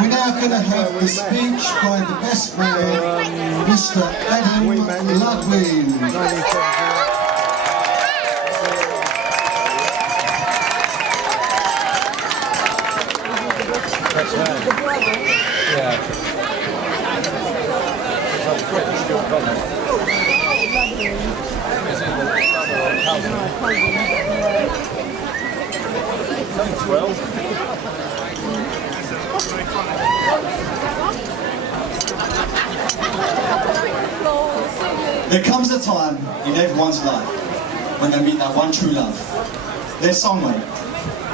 We're now going to have the speech by the best man, Mr. Adam Ludwig. There comes a time in everyone's life when they meet that one true love, their soulmate,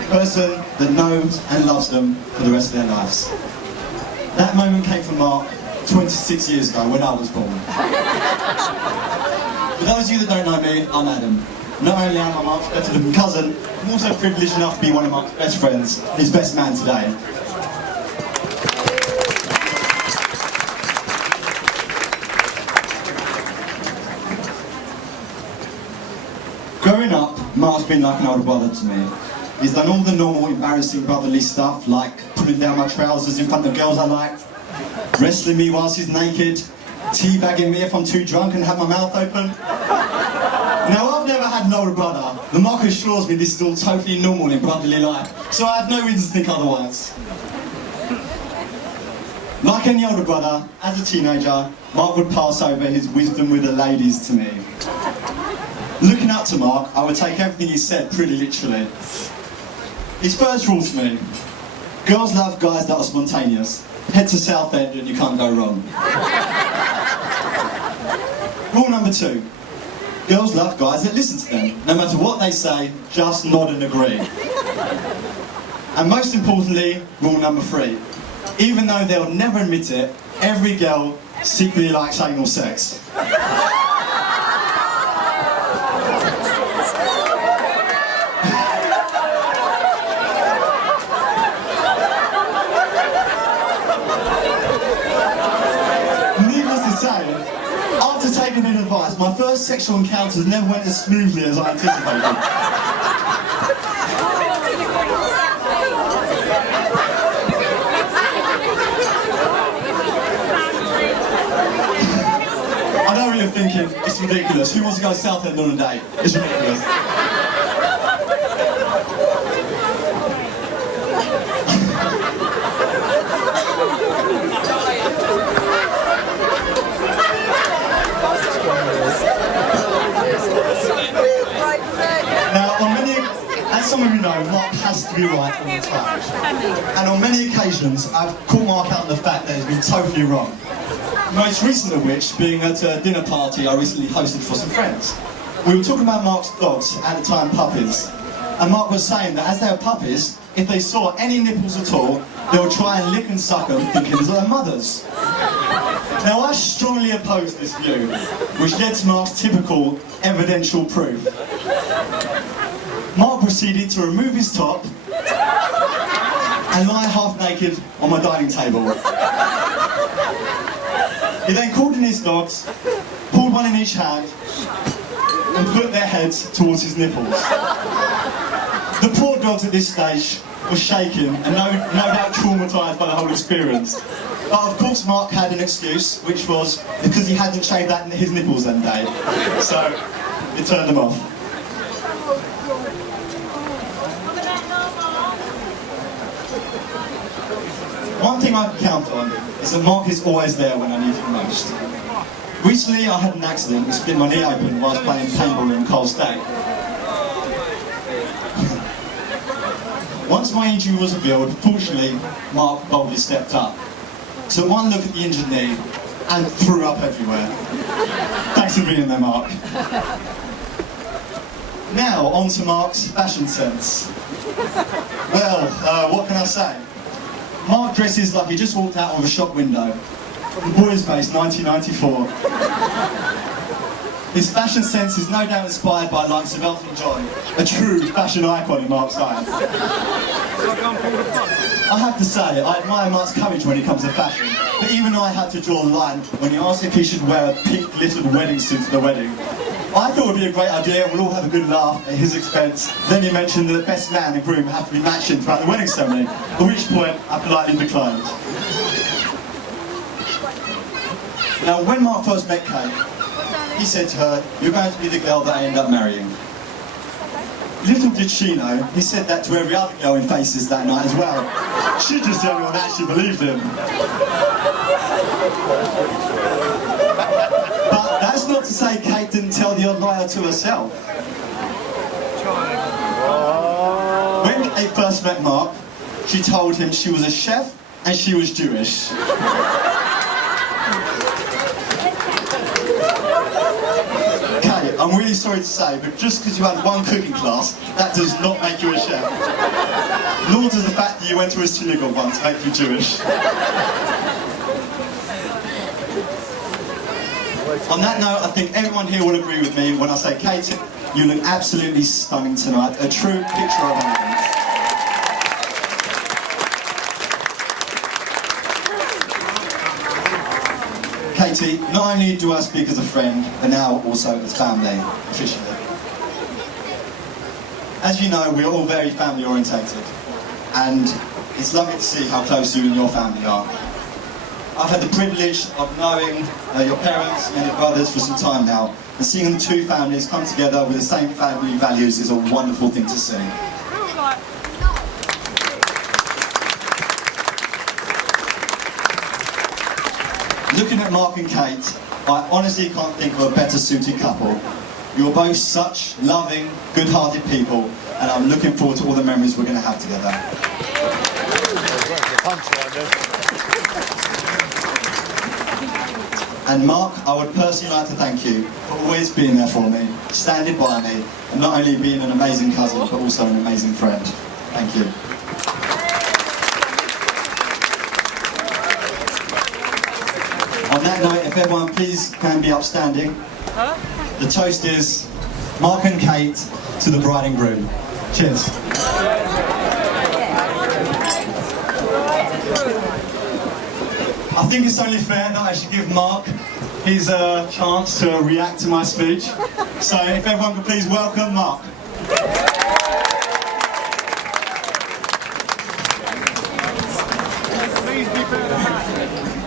the person that knows and loves them for the rest of their lives. That moment came for Mark 26 years ago when I was born. For those of you that don't know me, I'm Adam. Not only am I Mark's better looking cousin, I'm also privileged enough to be one of Mark's best friends, his best man today. Growing up, Mark's been like an older brother to me. He's done all the normal embarrassing brotherly stuff, like pulling down my trousers in front of girls I liked, wrestling me whilst he's naked, teabagging me if I'm too drunk and have my mouth open. Now, I've never had an older brother, but Mark assures me this is all totally normal in brotherly life, so I have no reason to think otherwise. Like any older brother, as a teenager, Mark would pass over his wisdom with the ladies to me. Looking up to Mark, I would take everything he said pretty literally. His first rule to me: girls love guys that are spontaneous. Head to Southend and you can't go wrong. Rule number 2: girls love guys that listen to them. No matter what they say, just nod and agree. And most importantly, rule number 3: even though they'll never admit it, every girl secretly likes anal sex. After taking his advice, my first sexual encounters never went as smoothly as I anticipated. I know what you're thinking, it's ridiculous. Who wants to go to Southend on a date? It's ridiculous. As some of you know, Mark has to be right all the time. And on many occasions, I've called Mark out on the fact that he's been totally wrong. Most recent of which being at a dinner party I recently hosted for some friends. We were talking about Mark's dogs, at the time puppies. And Mark was saying that as they were puppies, if they saw any nipples at all, they would try and lick and suck them, thinking they're their mothers. Now I strongly oppose this view, which led to Mark's typical evidential proof. Mark proceeded to remove his top and lie half naked on my dining table. He then called in his dogs, pulled one in each hand, and put their heads towards his nipples. The poor dogs at this stage were shaking and no doubt traumatised by the whole experience. But of course Mark had an excuse, which was because he hadn't shaved his nipples that day. So it turned them off. One thing I can count on is that Mark is always there when I need him most. Recently I had an accident and split my knee open whilst playing paintball in Coal State. Once my injury was revealed, fortunately Mark boldly stepped up, took one look at the injured knee and threw up everywhere. Thanks for being there, Mark. Now on to Mark's fashion sense. Well, what can I say? Mark dresses like he just walked out of a shop window. Boys Base 1994. His fashion sense is no doubt inspired by the likes of Elton John, a true fashion icon in Mark's eyes. I have to say, I admire Mark's courage when it comes to fashion, but even I had to draw the line when he asked if he should wear a pink glittered wedding suit to the wedding. I thought it would be a great idea and we'll all have a good laugh at his expense. Then he mentioned that the best man and groom have to be matching throughout the wedding ceremony, at which point I politely declined. Now, when Mark first met Kate, he said to her, "You're going to be the girl that I end up marrying." Little did she know, he said that to every other girl in Faces that night as well. She just the only one that actually believed him. But that's not to say Kate didn't tell the odd liar to herself. When Kate first met Mark, she told him she was a chef and she was Jewish. I'm really sorry to say, but just because you had one cooking class, that does not make you a chef. Nor does the fact that you went to a synagogue once make you Jewish. On that note, I think everyone here will agree with me when I say, Kate, you look absolutely stunning tonight. A true picture of elegance. Katie, not only do I speak as a friend, but now also as family, officially. As you know, we're all very family orientated, and it's lovely to see how close you and your family are. I've had the privilege of knowing your parents and your brothers for some time now, and seeing the two families come together with the same family values is a wonderful thing to see. Looking at Mark and Kate, I honestly can't think of a better suited couple. You're both such loving, good-hearted people, and I'm looking forward to all the memories we're going to have together. And Mark, I would personally like to thank you for always being there for me, standing by me, and not only being an amazing cousin, but also an amazing friend. Thank you. On that note, if everyone please can be upstanding, the toast is Mark and Kate to the bride and groom. Cheers. I think it's only fair that I should give Mark his chance to react to my speech. So if everyone could please welcome Mark. Please be fair.